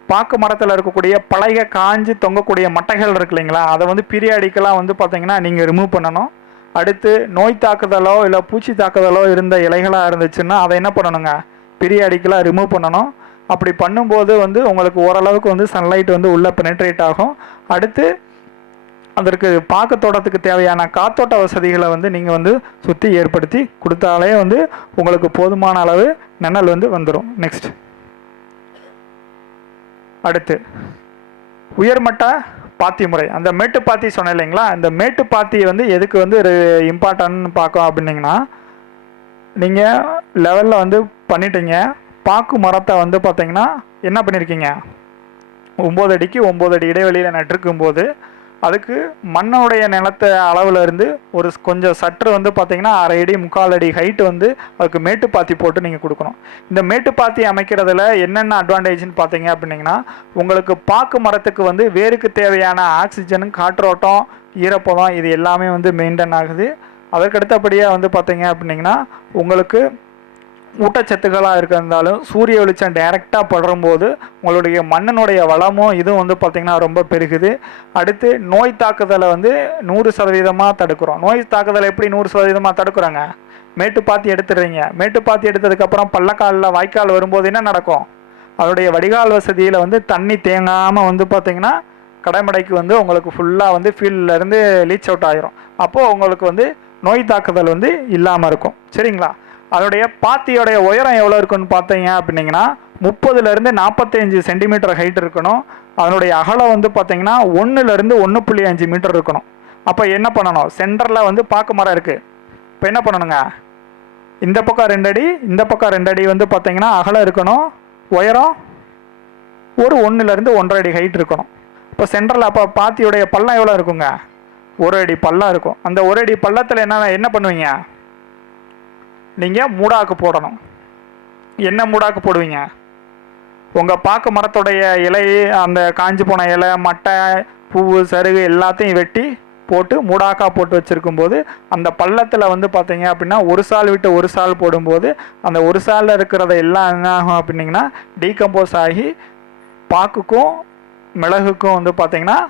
பாக்கு மரத்தில் இருக்கக்கூடிய பழைய காஞ்சி தொங்கக்கூடிய மட்டைகள் இருக்கு இல்லைங்களா, அதை வந்து பீரியாடிக்கெல்லாம் வந்து பார்த்தீங்கன்னா நீங்கள் ரிமூவ் பண்ணணும். அடுத்து நோய் தாக்குதலோ இல்லை பூச்சி தாக்குதலோ இருந்த இலைகளாக இருந்துச்சுன்னா அதை என்ன பண்ணணுங்க பீரியாடிக்கெல்லாம் ரிமூவ் பண்ணணும். அப்படி பண்ணும்போது வந்து உங்களுக்கு ஓரளவுக்கு வந்து சன்லைட் வந்து உள்ளே பெனட்ரேட் ஆகும். அடுத்து அதற்கு பாக்கு தோட்டத்துக்கு தேவையான காத்தோட்ட வசதிகளை வந்து நீங்கள் வந்து சுற்றி ஏற்படுத்தி கொடுத்தாலே வந்து உங்களுக்கு போதுமான அளவு நிழல் வந்து வந்துடும். நெக்ஸ்ட் அடுத்து உயர்மட்ட பாத்தி முறை. அந்த மேட்டு பாத்தி சொன்னேன் இல்லைங்களா, இந்த மேட்டு பாத்தி வந்து எதுக்கு வந்து ஒரு இம்பார்ட்டன்ட்னு பார்க்கும் அப்படின்னீங்கன்னா, நீங்கள் லெவலில் வந்து பண்ணிட்டீங்க, பாக்கு மரத்தை வந்து பார்த்தீங்கன்னா என்ன பண்ணியிருக்கீங்க 9 அடிக்கு 9 அடி இடைவெளியில் நட்டிருக்கும் போது அதுக்கு மண்ணுடைய நிலத்தை அளவில் இருந்து ஒரு கொஞ்சம் சற்று வந்து பார்த்தீங்கன்னா 1/2 அடி 3/4 அடி ஹைட்டு வந்து அதுக்கு மேட்டு பாத்தி போட்டு நீங்கள் கொடுக்கணும். இந்த மேட்டு பாத்தி அமைக்கிறதுல என்னென்ன அட்வான்டேஜ்னு பார்த்தீங்க அப்படின்னீங்கன்னா உங்களுக்கு பாக்கு மரத்துக்கு வந்து வேருக்கு தேவையான ஆக்சிஜன், காற்றோட்டம், ஈரப்பதம் இது எல்லாமே வந்து மெயின்டைன் ஆகுது. அதற்கடுத்தபடியாக வந்து பார்த்தீங்க அப்படின்னீங்கன்னா உங்களுக்கு ஊட்டச்சத்துக்களாக இருக்கிறதாலும் சூரிய வெளிச்சம் டைரெக்டாக படும்போது உங்களுடைய மண்ணினுடைய வளமும் இதுவும் வந்து பார்த்திங்கன்னா ரொம்ப பெருகுது. அடுத்து நோய் தாக்குதலை வந்து 100% தடுக்கிறோம். நோய் தாக்குதலை எப்படி 100% தடுக்கிறோங்க, மேட்டு பாத்தி எடுத்துடுறீங்க. மேட்டு பாத்தி எடுத்ததுக்கப்புறம் பள்ளக்காலில் வாய்க்கால் வரும்போது என்ன நடக்கும், அதோடைய வடிகால் வசதியில் வந்து தண்ணி தேங்காமல் வந்து பார்த்திங்கன்னா கடைமடைக்கு வந்து உங்களுக்கு ஃபுல்லாக வந்து ஃபீல்ட்லேருந்து லீச் அவுட் ஆகிரும். அப்போது உங்களுக்கு வந்து நோய் தாக்குதல் வந்து இல்லாமல் இருக்கும். சரிங்களா. அதோடைய பாத்தியோடைய உயரம் எவ்வளோ இருக்குன்னு பார்த்தீங்க அப்படின்னீங்கன்னா 30லேருந்து 45 சென்டிமீட்டர் ஹைட் இருக்கணும். அதனுடைய அகலம் வந்து பார்த்தீங்கன்னா 1லேருந்து 1.5 மீட்டர் இருக்கணும். அப்போ என்ன பண்ணணும், சென்டரில் வந்து பாக்கு மரம் இருக்குது. இப்போ என்ன பண்ணணுங்க, இந்த பக்கம் 2 அடி இந்த பக்கம் 2 அடி வந்து பார்த்தீங்கன்னா அகலம் இருக்கணும். உயரம் ஒரு 1லேருந்து 1.5 அடி ஹைட் இருக்கணும். இப்போ சென்டரில் அப்போ பாத்தியோடைய பள்ளம் எவ்வளோ இருக்குங்க, 1 அடி பள்ளம் இருக்கும். அந்த 1 அடி பள்ளத்தில் என்ன பண்ணுவீங்க, நீங்கள் மூடாக்கு போடணும். என்ன மூடாக்கு போடுவீங்க, உங்கள் பாக்கு மரத்துடைய இலை, அந்த காஞ்சி போன இலை, மட்டை, பூவு, சருகு எல்லாத்தையும் வெட்டி போட்டு மூடாக்கா போட்டு வச்சுருக்கும்போது அந்த பள்ளத்தில் வந்து பார்த்தீங்க அப்படின்னா ஒரு சால் விட்டு ஒரு சால் போடும்போது அந்த ஒரு சாலில் இருக்கிறத எல்லாம் என்ன ஆகும் அப்படின்னிங்கன்னா டீகம்போஸ் ஆகி பாக்குக்கும் மிளகுக்கும் வந்து பார்த்தீங்கன்னா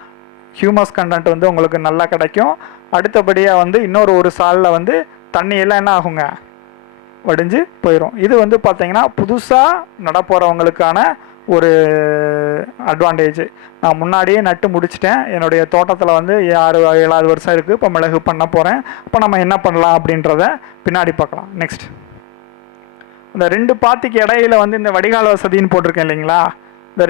ஹியூமஸ் கண்டென்ட் வந்து உங்களுக்கு நல்லா கிடைக்கும். அடுத்தபடியாக வந்து ஒரு சாலில் வந்து தண்ணி எல்லாம் என்ன ஆகுங்க வடிஞ்சு போயிடும். இது வந்து பார்த்தீங்கன்னா புதுசாக நடப்போகிறவங்களுக்கான ஒரு அட்வான்டேஜ். நான் முன்னாடியே நட்டு முடிச்சிட்டேன், என்னுடைய தோட்டத்தில் வந்து 6-7 வருஷம் இருக்குது, இப்போ மிளகு பண்ண போகிறேன். இப்போ நம்ம என்ன பண்ணலாம் அப்படின்றத பின்னாடி பார்க்கலாம். நெக்ஸ்ட் இந்த 2 பாத்திக்கு இடையில வந்து இந்த வடிகால் வசதின்னு போட்டிருக்கேன் இல்லைங்களா, இந்த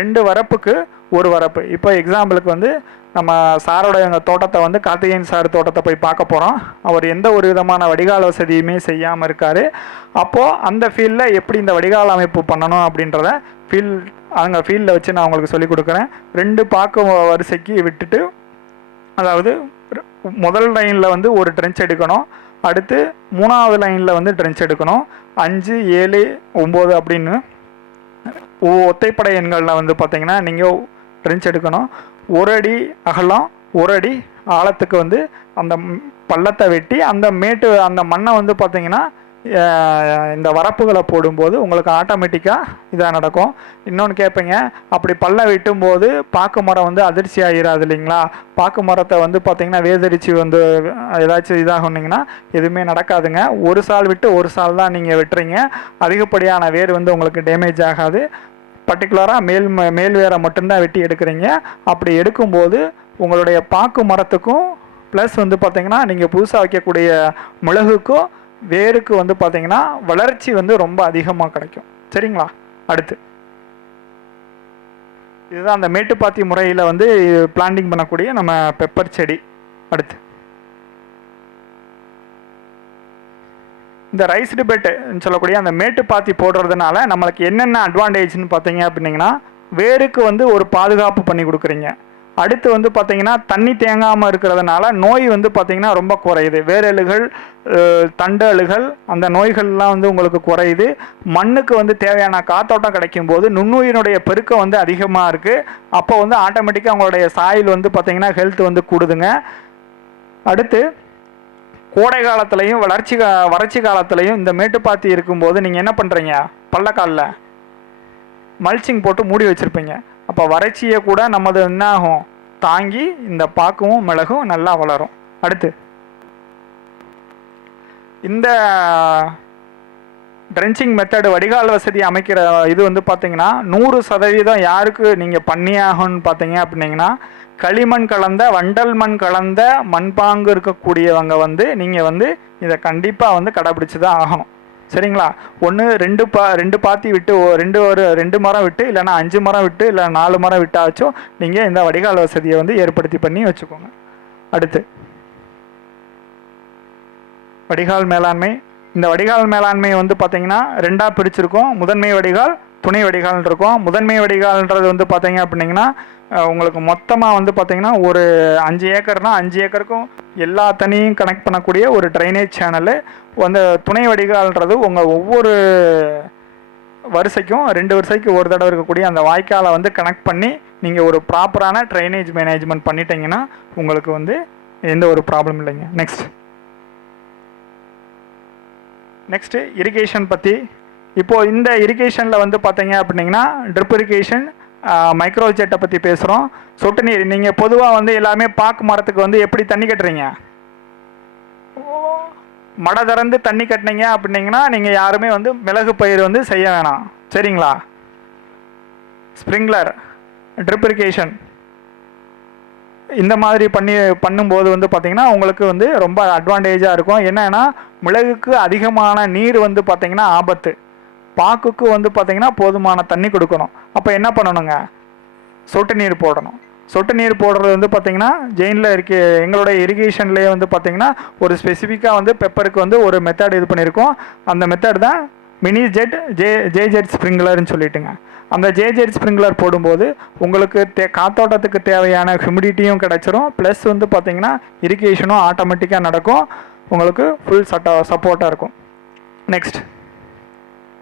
2 வரப்புக்கு ஒரு வரப்பு. இப்போ எக்ஸாம்பிளுக்கு வந்து நம்ம சாரோடைய எங்கள் தோட்டத்தை வந்து கார்த்திகேயன் சார் தோட்டத்தை போய் பார்க்க போகிறோம். அவர் எந்த ஒரு விதமான வடிகால் வசதியுமே செய்யாமல் இருக்கார். அப்போது அந்த ஃபீல்டில் எப்படி இந்த வடிகால் அமைப்பு பண்ணணும் அப்படின்றத அங்கே ஃபீல்டில் வச்சு நான் உங்களுக்கு சொல்லிக் கொடுக்குறேன். 2 பாக்கு வரிசைக்கு விட்டுட்டு, அதாவது முதல் லைனில் வந்து ஒரு ட்ரென்ச் எடுக்கணும், அடுத்து 3வது லைனில் வந்து ட்ரென்ச் எடுக்கணும். 5, 7, 9 அப்படின்னு ஒத்தைப்படை எண்களில் வந்து பார்த்தீங்கன்னா நீங்கள் ட்ரென்ச் எடுக்கணும். 1 அடி அகலம் 1 அடி ஆழத்துக்கு வந்து அந்த பள்ளத்தை வெட்டி அந்த மண்ணை வந்து பார்த்தீங்கன்னா இந்த வரப்புகளை போடும்போது உங்களுக்கு ஆட்டோமேட்டிக்காக இதாக நடக்கும். இன்னொன்று கேட்பீங்க, அப்படி பள்ளம் வெட்டும்போது பாக்கு மரம் வந்து அதிர்ச்சி ஆகிடாது இல்லைங்களா? பாக்கு மரத்தை வந்து பார்த்திங்கன்னா வேதரிச்சு வந்து ஏதாச்சும் இதாகுனிங்கன்னா எதுவுமே நடக்காதுங்க. ஒரு சால் விட்டு ஒரு சால் தான் நீங்கள் வெட்டுறீங்க. அதிகப்படியான வேர் வந்து உங்களுக்கு டேமேஜ் ஆகாது. பர்டிகுலராக மேல் வேரை மட்டும்தான் வெட்டி எடுக்கிறீங்க. அப்படி எடுக்கும்போது உங்களுடைய பாக்கு மரத்துக்கும் ப்ளஸ் வந்து பார்த்திங்கன்னா நீங்கள் புதுசாக வைக்கக்கூடிய மிளகுக்கும் வேருக்கு வந்து பார்த்திங்கன்னா வளர்ச்சி வந்து ரொம்ப அதிகமாக கிடைக்கும். சரிங்களா? அடுத்து இதுதான் அந்த மேட்டுப்பாத்தி முறையில் வந்து பிளான்டிங் பண்ணக்கூடிய நம்ம பெப்பர் செடி. அடுத்து இந்த ரைஸ்டு பெட்டுன்னு சொல்லக்கூடிய அந்த மேட்டுப்பாத்தி போடுறதுனால நம்மளுக்கு என்னென்ன அட்வான்டேஜ்னு பார்த்தீங்க அப்படின்னீங்கன்னா, வேருக்கு வந்து ஒரு பாதுகாப்பு பண்ணி கொடுக்குறீங்க. அடுத்து வந்து பார்த்திங்கன்னா தண்ணி தேங்காமல் இருக்கிறதுனால நோய் வந்து பார்த்திங்கன்னா ரொம்ப குறையுது. வேரலுகள், தண்டலுகள், அந்த நோய்கள்லாம் வந்து உங்களுக்கு குறையுது. மண்ணுக்கு வந்து தேவையான காத்தோட்டம் கிடைக்கும்போது நுண்ணுயிரினுடைய பெருக்கம் வந்து அதிகமாக இருக்குது. அப்போ வந்து ஆட்டோமேட்டிக்காக உங்களுடைய சாயில் வந்து பார்த்திங்கன்னா ஹெல்த் வந்து கூடுதுங்க. அடுத்து கோடை காலத்துலையும் வறட்சி காலத்துலையும் இந்த மேட்டுப்பாத்தி இருக்கும்போது நீங்கள் என்ன பண்ணுறீங்க, பள்ளக்காலில் மல்ச்சிங் போட்டு மூடி வச்சுருப்பீங்க. அப்போ வறட்சியை கூட நமது என்ன ஆகும், தாங்கி இந்த பாக்கும் மிளகும் நல்லா வளரும். அடுத்து இந்த ட்ரென்ச்சிங் மெத்தடு வடிகால் வசதி அமைக்கிற இது வந்து பார்த்திங்கன்னா 100% யாருக்கு நீங்கள் பண்ணியாகும்னு பார்த்தீங்க அப்படின்னீங்கன்னா, களிமண் கலந்த வண்டல் மண் கலந்த மண்பாங்கு இருக்கக்கூடியவங்க வந்து நீங்கள் வந்து இதை கண்டிப்பாக வந்து கடைபிடிச்சி தான் ஆகணும். சரிங்களா? ஒன்று ரெண்டு பாத்தி விட்டு ரெண்டு மரம் விட்டு இல்லைன்னா 5 மரம் விட்டு இல்லை 4 மரம் விட்டாச்சும் நீங்கள் இந்த வடிகால் வசதியை வந்து ஏற்படுத்தி பண்ணி வச்சுக்கோங்க. அடுத்து வடிகால் மேலாண்மை. இந்த வடிகால் மேலாண்மையை வந்து பார்த்திங்கன்னா 2ஆக பிரிச்சிருக்கோம். முதன்மை வடிகால், துணை வடிகால் இருக்கும். முதன்மை வடிகால்ன்றது வந்து பார்த்திங்க அப்படின்னிங்கன்னா உங்களுக்கு மொத்தமாக வந்து பார்த்திங்கன்னா ஒரு 5 ஏக்கர்னா 5 ஏக்கருக்கும் எல்லா தண்ணியும் கனெக்ட் பண்ணக்கூடிய ஒரு ட்ரைனேஜ் சேனலு. அந்த துணை வடிகால்ன்றது உங்கள் ஒவ்வொரு வரிசைக்கும் 2 வரிசைக்கு ஒரு தடவை இருக்கக்கூடிய அந்த வாய்க்காலை வந்து கனெக்ட் பண்ணி நீங்கள் ஒரு ப்ராப்பரான ட்ரைனேஜ் மேனேஜ்மெண்ட் பண்ணிட்டீங்கன்னா உங்களுக்கு வந்து எந்த ஒரு ப்ராப்ளம் இல்லைங்க. நெக்ஸ்ட்டு இரிகேஷன் பற்றி. இப்போது இந்த இரிகேஷனில் வந்து பார்த்தீங்க அப்படின்னிங்கன்னா ட்ரிப் இரிகேஷன், மைக்ரோ ஜெட்டை பற்றி பேசுகிறோம். சொட்டு நீர். நீங்கள் பொதுவாக வந்து எல்லாமே பாக்கு மரத்துக்கு வந்து எப்படி தண்ணி கட்டுறீங்க, மடை திறந்து தண்ணி கட்டினீங்க அப்படின்னீங்கன்னா நீங்கள் யாருமே வந்து மிளகு பயிர் வந்து செய்ய வேணாம். சரிங்களா? ஸ்ப்ரிங்க்லர், ட்ரிப் இரிகேஷன் இந்த மாதிரி பண்ணும்போது வந்து பார்த்திங்கன்னா உங்களுக்கு வந்து ரொம்ப அட்வான்டேஜாக இருக்கும். என்னென்னா மிளகுக்கு அதிகமான நீர் வந்து பார்த்திங்கன்னா ஆபத்து. பாக்குக்கு வந்து பார்த்திங்கன்னா போதுமான தண்ணி கொடுக்கணும். அப்போ என்ன பண்ணணுங்க, சொட்டு நீர் போடணும். சொட்டு நீர் போடுறது வந்து பார்த்திங்கன்னா ஜெயினில் இருக்க எங்களுடைய இரிகேஷன்லேயே வந்து பார்த்திங்கன்னா ஒரு ஸ்பெசிஃபிக்காக வந்து பெப்பருக்கு வந்து ஒரு மெத்தட் இது பண்ணியிருக்கோம். அந்த மெத்தட் தான் மினி ஜெட் ஜெட் ஸ்ப்ரிங்க்லர்னு சொல்லிட்டுங்க. அந்த ஜெட் ஸ்ப்ரிங்க்லர் போடும்போது உங்களுக்கு காத்தோட்டத்துக்கு தேவையான ஹியூமிடிட்டியும் கிடச்சிரும். ப்ளஸ் வந்து பார்த்திங்கன்னா இரிகேஷனும் ஆட்டோமேட்டிக்காக நடக்கும். உங்களுக்கு ஃபுல் சப்போர்ட்டாக இருக்கும். நெக்ஸ்ட்